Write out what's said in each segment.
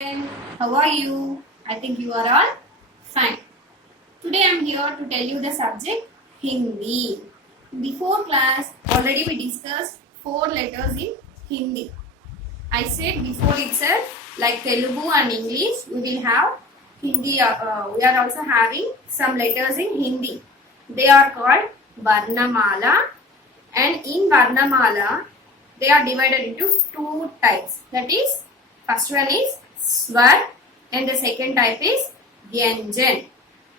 How are you? I think you are all fine. Today I am here to tell you the subject Hindi. Before class, already we discussed 4 letters in Hindi. I said before itself, like Telugu and English, we will have Hindi. We are also having some letters in Hindi. They are called Varnamala, and in Varnamala, they are divided into 2 types. That is, first one is Swar and the second type is Vyanjan.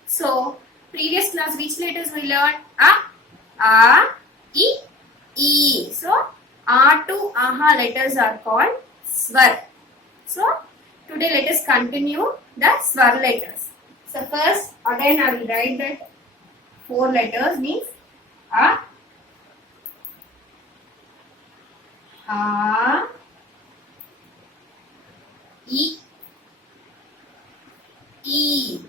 So, previous class, which letters we learned? A, E. So, A to Aha letters are called Swar. So, today let us continue the Swar letters. So, first, again I will write that 4 letters means A, E.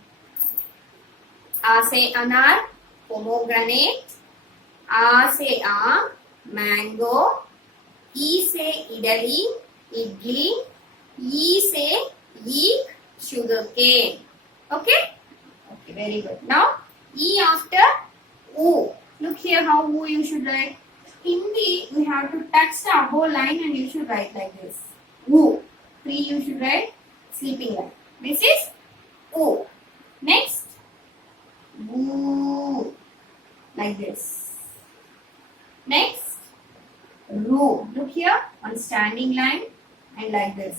A से अनार, pomegranate. A से आम, mango. E से idli, idli. E से yeast, sugarcane. Okay? Okay, very good. Now, E after U. Look here how U you should write. Hindi, we have to touch the whole line and you should write like this. U. 3 you should write sleeping line. This is U. Next, Woo. Like this. Next, Ru. Look here, on standing line and like this.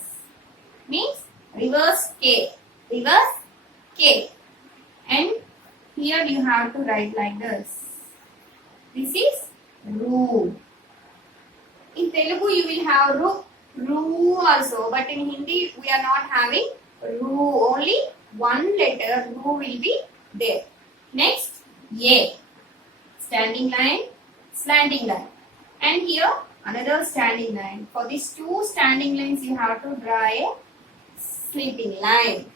Means reverse K. Reverse K. And here you have to write like this. This is Ru. In Telugu you will have Ru also, but in Hindi we are not having Ru. Only one letter Ru will be there. Next, A. Standing line, slanting line. And here another standing line. For these 2 standing lines you have to draw a sleeping line.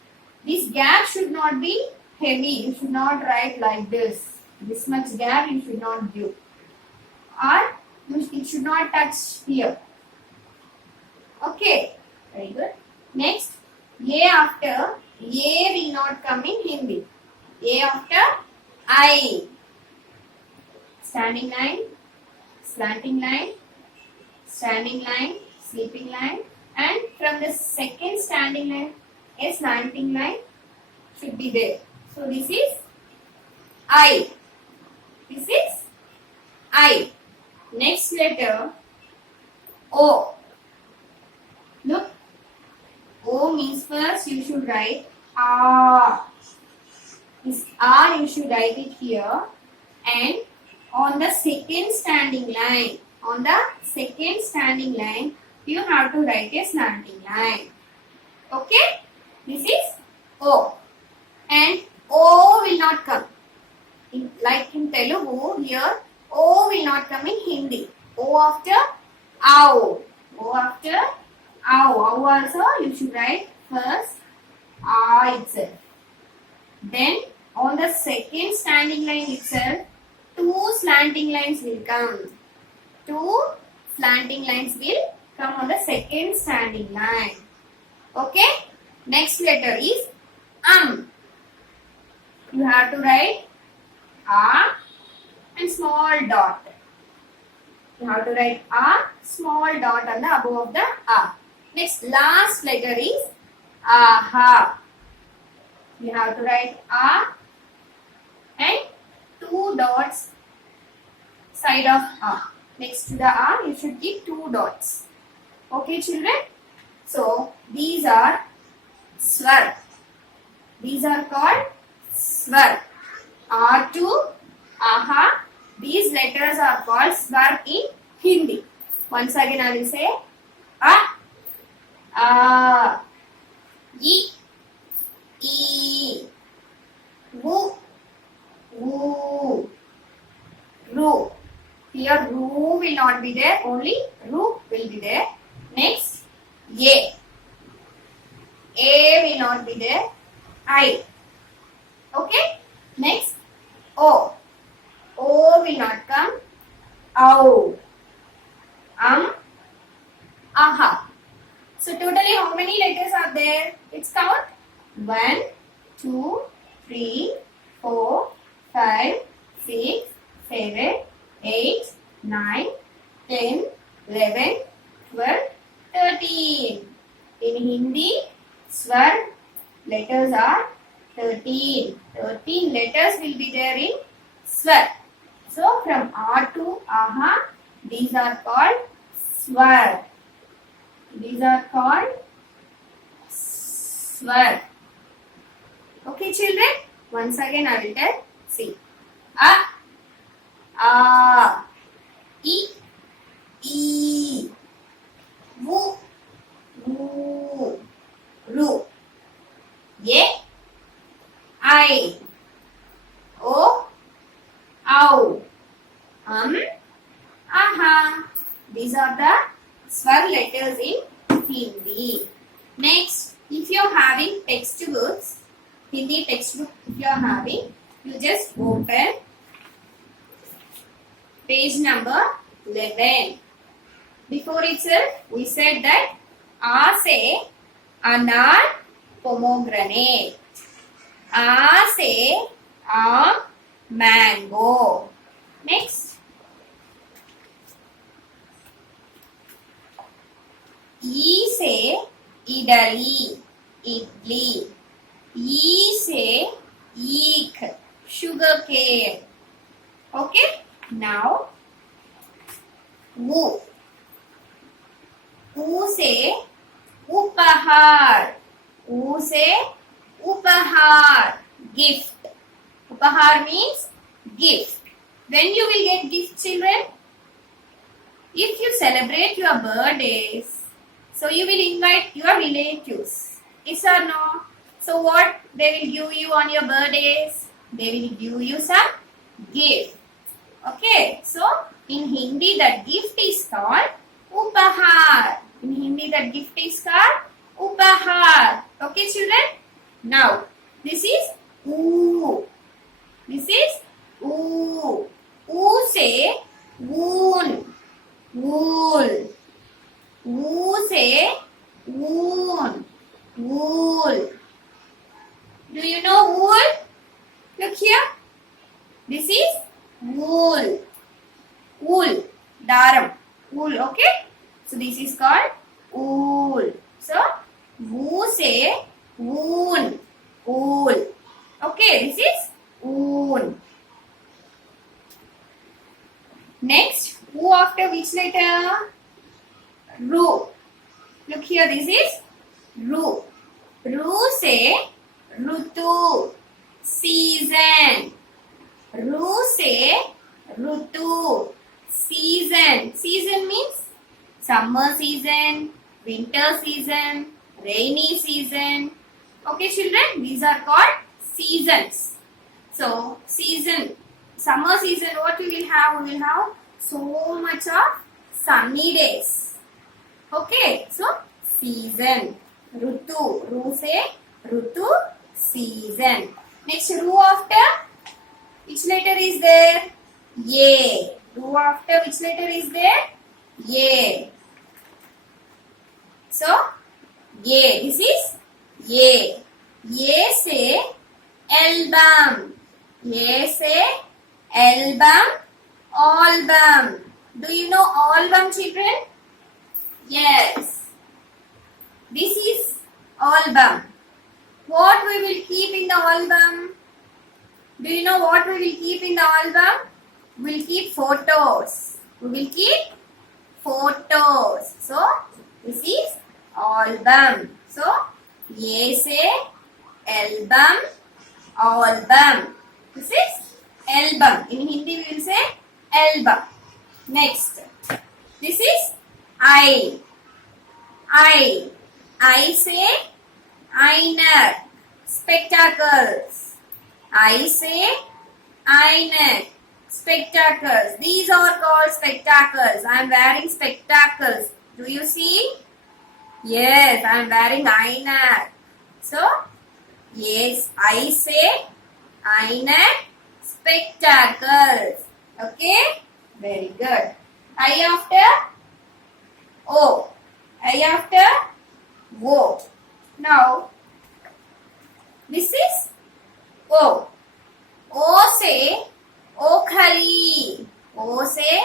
This gap should not be heavy. You should not write like this. This much gap you should not give. Or it should not touch here. Okay, very good. Next, A after A will not come in Hindi. A after I. Standing line, slanting line, standing line, sleeping line, and from the second standing line, a slanting line should be there. So this is I. This is I. Next letter, O. Look, O means first you should write A. This R you should write it here, and on the second standing line, you have to write a slanting line. Okay? This is O. And O will not come. Like in Telugu, here O will not come in Hindi. O after Ow. O after Ow. Ow also you should write first A itself. Then on the second standing line itself, 2 slanting lines will come. 2 slanting lines will come on the second standing line. Okay? Next letter is You have to write A and small dot. You have to write A, small dot on the above of the A. Next, last letter is Aha. You have to write A and 2 dots side of A. Next to the A, you should keep 2 dots. Okay, children? So, these are Swar. These are called Swar. A to Aha. These letters are called Swar in Hindi. Once again, I will say A, E, Wu, Ru. Here Ru will not be there, only Ru will be there. Next, A. A will not be there, I. Okay? Next, O. O will not come, Ow. Aha. So totally how many letters are there? Let's count. 1, 2, 3, 4, 5, 6, 7, 8, 9, 10, 11, 12, 13. In Hindi, Swar letters are 13. 13 letters will be there in Swar. So from A to Aha, these are called Swar. These are called Swar. Okay, children. Once again, I will tell. See. A, A, E, Wu, Wu, Ru, Ye, I, O, Ow, Aha. These are the Swar letters in Hindi. Next, if you are having textbooks, Hindi textbook if you are having, you just open page number 11. Before itself, we said that A se anar pomegranate. A se aam mango. Next. E se idali, idli. E se eek, sugar cane. Okay. Now, U. U se upahar. U se upahar, gift. Upahar means gift. When you will get gift, children? If you celebrate your birthdays, so you will invite your relatives. Yes or no? So what they will give you on your birthdays? They will give you some gift. Okay. So in Hindi that gift is called upahar. In Hindi that gift is called upahar. Okay, children? Now this is oo. This is oo. Oo say wool. Wool. Woo say wool. Wool. Do you know wool? Look here. This is wool. Wool. Daram. Wool. Okay. So this is called wool. So woo say wool. Wool. Okay. This is wool. Next, woo after which letter? Ru. Look here, this is Ru. Ru say Rutu, season. Ru say Rutu, season. Season means summer season, winter season, rainy season. Okay, children, these are called seasons. So, season, summer season, what we will have? We will have so much of sunny days. Okay, so season. Rutu. Ru say Rutu, season. Next, Ru after which letter is there? Ye. Ru after which letter is there? Ye. So, ye. This is ye. Ye say album. Ye say album, album. Do you know album, children? Yes. This is album. What we will keep in the album? Do you know what we will keep in the album? We will keep photos. We will keep photos. So, this is album. So, ye say album, album. This is album. In Hindi we will say album. Next. This is I. I say Einar, spectacles. I say Einar, spectacles. These are called spectacles. I am wearing spectacles. Do you see? Yes, I am wearing Einar. So, yes, I say Einar, spectacles. Okay? Very good. I after O. I after wo. Now this is o. O say okhali. O say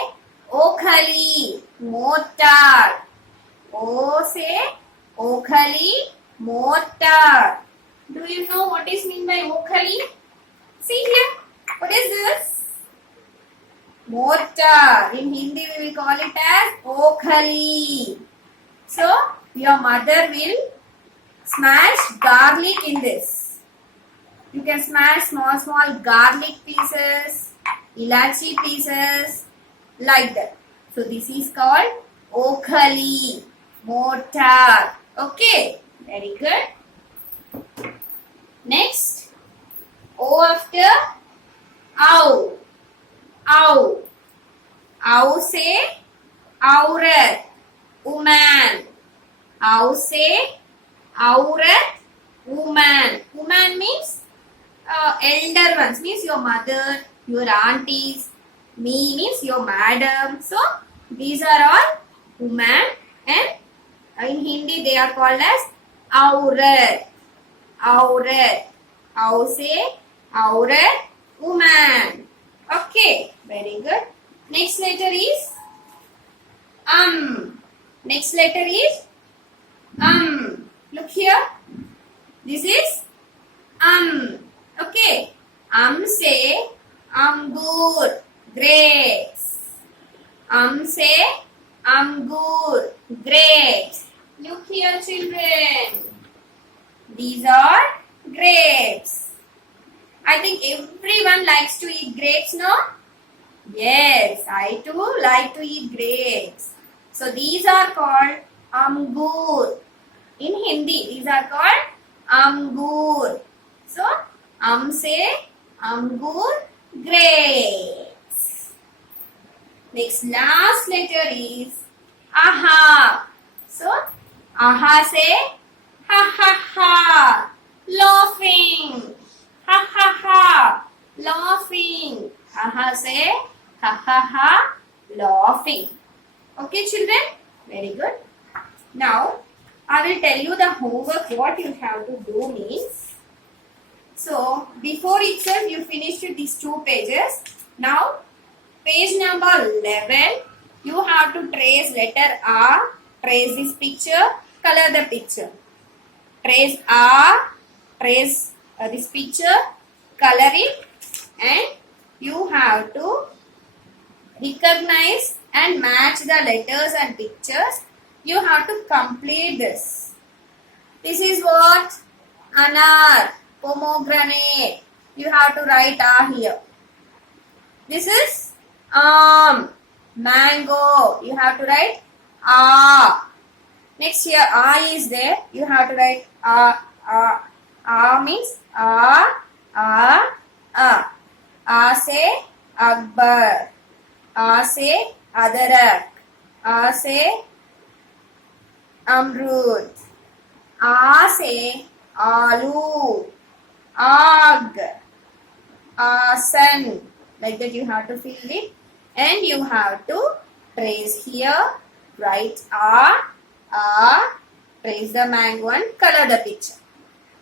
okhali. Mortar. O say okhali. Mortar. Do you know what is mean by okhali? See here. What is this? Mortar. In Hindi we will call it as okhali. So your mother will smash garlic in this. You can smash small garlic pieces, ilachi pieces, like that. So this is called okhali, mortar. Okay, very good. Next, O after ow. Ow. Ow say aurat, woman. Ow say aurat, woman. Woman means elder ones, means your mother, your aunties. Me means your madam. So these are all woman, and in Hindi they are called as aurat. Aurat. Ow say aurat, woman. Okay, very good. Next letter is Next letter is Look here. This is Okay. Say angur, grapes. Say angur, grapes. Look here, children. These are grapes. I think everyone likes to eat grapes, no? Yes, I too like to eat grapes. So these are called angur. In Hindi, these are called angur. So, say angur, grapes. Next, last letter is aha. So, aha say ha ha ha, laughing. Ha ha ha, laughing. Aha say ha ha ha, laughing. Okay, children? Very good. Now, I will tell you the homework what you have to do means. So, before itself you finished these 2 pages. Now, page number 11, you have to trace letter A, trace this picture, color the picture. Trace A, trace this picture, color it, and you have to recognize and match the letters and pictures. You have to complete this. This is what? Anar, pomegranate. You have to write A here. This is mango. You have to write A. Next here A is there. You have to write A. A means A. A say Akbar. A say Adarak. A say Amrud. A say Alu. Ag. Asan. Like that you have to fill it. And you have to trace here. Write A. Trace the mango and color the picture.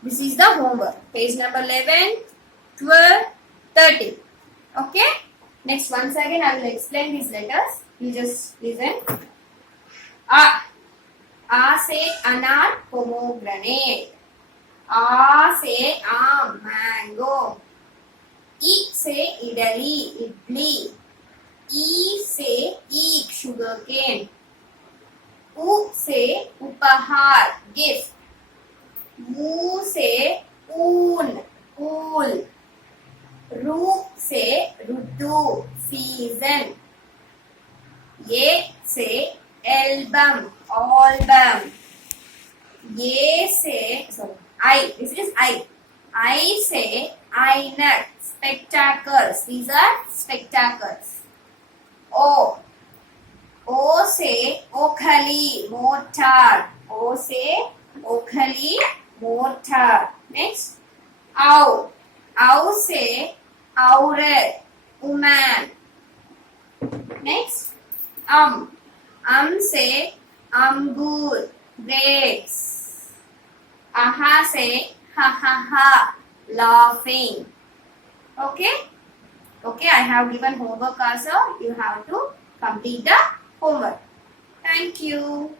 This is the homework. Page number 11, 12, 13. Okay? Next, once again I will explain these letters. You just listen. A. A say anar, pomegranate. A say mango. E say idali, idli. E say eek, sugarcane. U say upahar, gift. U say oon, wool. Ru say rutu, season. Ye say album, album. This is I. I say einak, spectacles. These are spectacles. O say okhali, mortar. O say okhali, mortar. Next, ow say aurat, woman. Next, say angur, grapes. Aha say ha ha ha, laughing. Okay? Okay, I have given homework also. You have to complete the homework. Thank you.